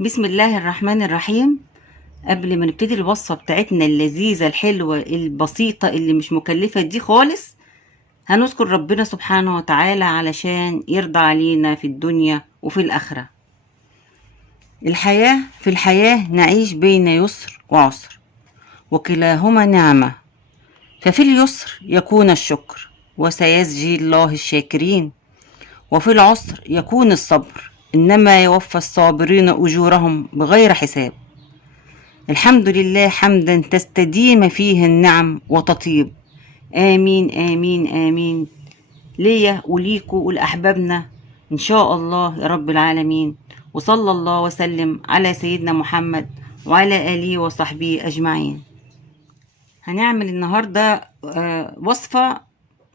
بسم الله الرحمن الرحيم. قبل ما نبتدي الوصفة بتاعتنا اللذيذة الحلوة البسيطة اللي مش مكلفة دي خالص، هنذكر ربنا سبحانه وتعالى علشان يرضى علينا في الدنيا وفي الآخرة. في الحياة نعيش بين يسر وعسر، وكلاهما نعمة، ففي اليسر يكون الشكر وسيجزي الله الشاكرين، وفي العسر يكون الصبر، إنما يوفى الصابرين أجورهم بغير حساب. الحمد لله حمدا تستديم فيه النعم وتطيب. آمين آمين آمين، ليا وليكوا ولأحبابنا إن شاء الله يا رب العالمين. وصلى الله وسلم على سيدنا محمد وعلى آله وصحبه أجمعين. هنعمل النهاردة وصفة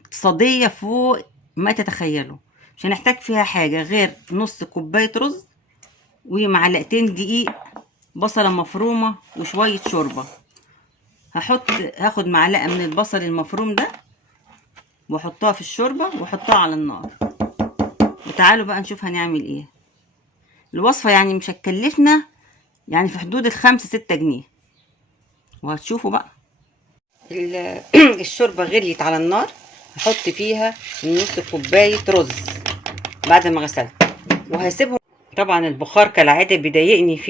اقتصادية فوق ما تتخيلوا. مش هنحتاج فيها حاجة غير نص كوباية رز ومعلقتين دقيق، بصلة مفرومة وشوية شوربة. هاخد معلقة من البصل المفروم ده واحطها في الشوربة واحطها على النار. وتعالوا بقى نشوف هنعمل ايه. الوصفة يعني مش هتكلفنا يعني في حدود 5-6 جنيه، وهتشوفوا بقى. الشوربة غليت على النار، هحط فيها نص كوباية رز بعد ما غسلت وهسيبهم. طبعا البخار كالعاده بيضايقني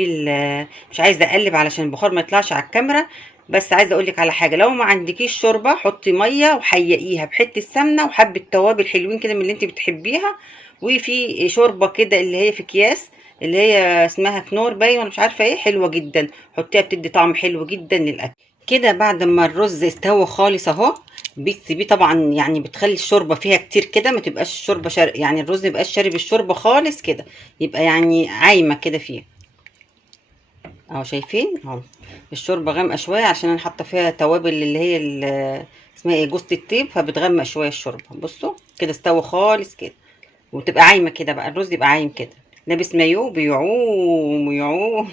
مش عايزه اقلب علشان البخار ما يطلعش على الكاميرا. بس عايزه اقول لك على حاجه، لو ما عندكيش شوربه حطي ميه وحيقيها بحته سمنه وحبه توابل حلوين كده من اللي انت بتحبيها. وفي شوربه كده اللي هي في اكياس، اللي هي اسمها كنور باين ولا مش عارفه ايه، حلوه جدا، حطيها بتدي طعم حلو جدا للاكل. كده بعد ما الرز استوى خالص اهو، بتسيبيه طبعا، يعني بتخلي الشوربه فيها كتير كده، ما تبقاش الشوربه يعني الرز ما يبقاش شارب الشوربه خالص كده، يبقى يعني عايمه كده فيه اهو. شايفين اهو الشوربه غامقه شويه عشان انا حاطه فيها توابل اللي هي اسمها ايه، جوز الطيب، فبتغمق شويه الشوربه. بصوا كده استوى خالص كده، وتبقى عايمه كده بقى، الرز يبقى عايم كده لابس مايو بيعوم ويعوم.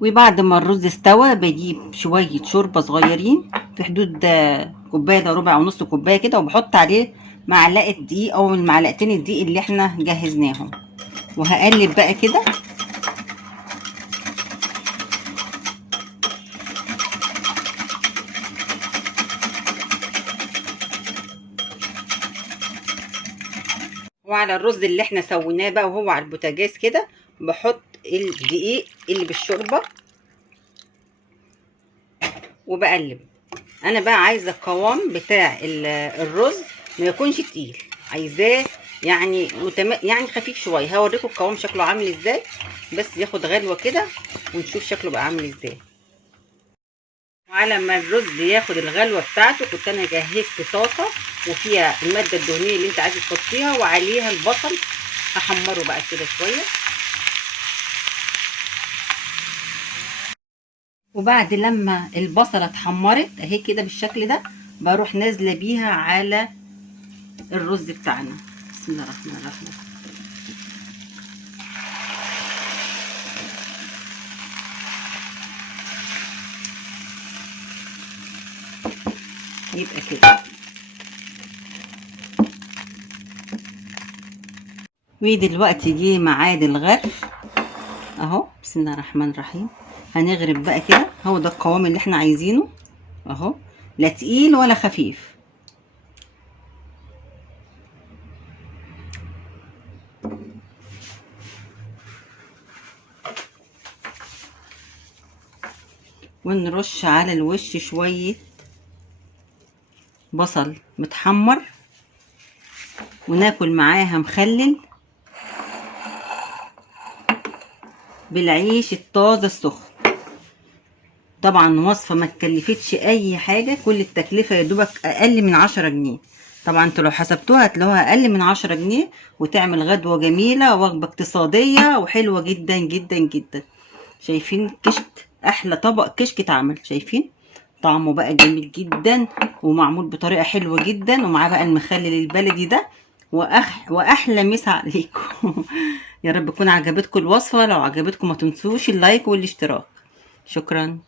وبعد ما الرز استوى بجيب شوية شوربة صغيرين في حدود كوباية الا ربع او نص كوباية كده، وبحط عليه معلقة دقيق او المعلقتين الدقيق اللي احنا جهزناهم، وهقلب بقى كده. وعلى الرز اللي احنا سويناه بقى وهو على البوتاجاز كده، بحط الدقيق اللي بالشوربة وبقلب. انا بقى عايزه القوام بتاع الرز ما يكونش تقيل، عايزاه يعني يعني خفيف شويه. هوريكم القوام شكله عامل ازاي، بس ياخد غلوه كده ونشوف شكله بقى عامل ازاي. وعلى ما الرز ياخد الغلوه بتاعته، كنت انا جهزت طاسه وفيها الماده الدهنيه اللي انت عايزه تحطيها وعليها البصل، هحمره بقى كده شويه. وبعد لما البصله اتحمرت اهي كده بالشكل ده، بروح نازله بيها على الرز بتاعنا. بسم الله الرحمن الرحيم. يبقى كده. ودلوقتي جه ميعاد الغرف اهو. بسم الله الرحمن الرحيم. هنغرف بقى كده، هو ده القوام اللي احنا عايزينه اهو، لا تقيل ولا خفيف. ونرش على الوش شوية بصل متحمر، وناكل معاها مخلل بالعيش الطازة السخن. طبعا وصفة ما تكلفتش اي حاجة، كل التكلفة يدوبك اقل من 10 جنيه. طبعا انتوا لو حسبتوها هتلاقوها اقل من 10 جنيه، وتعمل غدوة جميلة ووجبة اقتصادية وحلوة جدا جدا جدا. شايفين كشك، احلى طبق كشك اتعمل. شايفين طعمه بقى جميل جدا ومعمول بطريقة حلوة جدا، ومعاه بقى المخلل البلدي ده. واحلى مسا عليكم. يا رب تكون عجبتكم الوصفة. لو عجبتكم ما تنسوش اللايك والاشتراك. شكرا.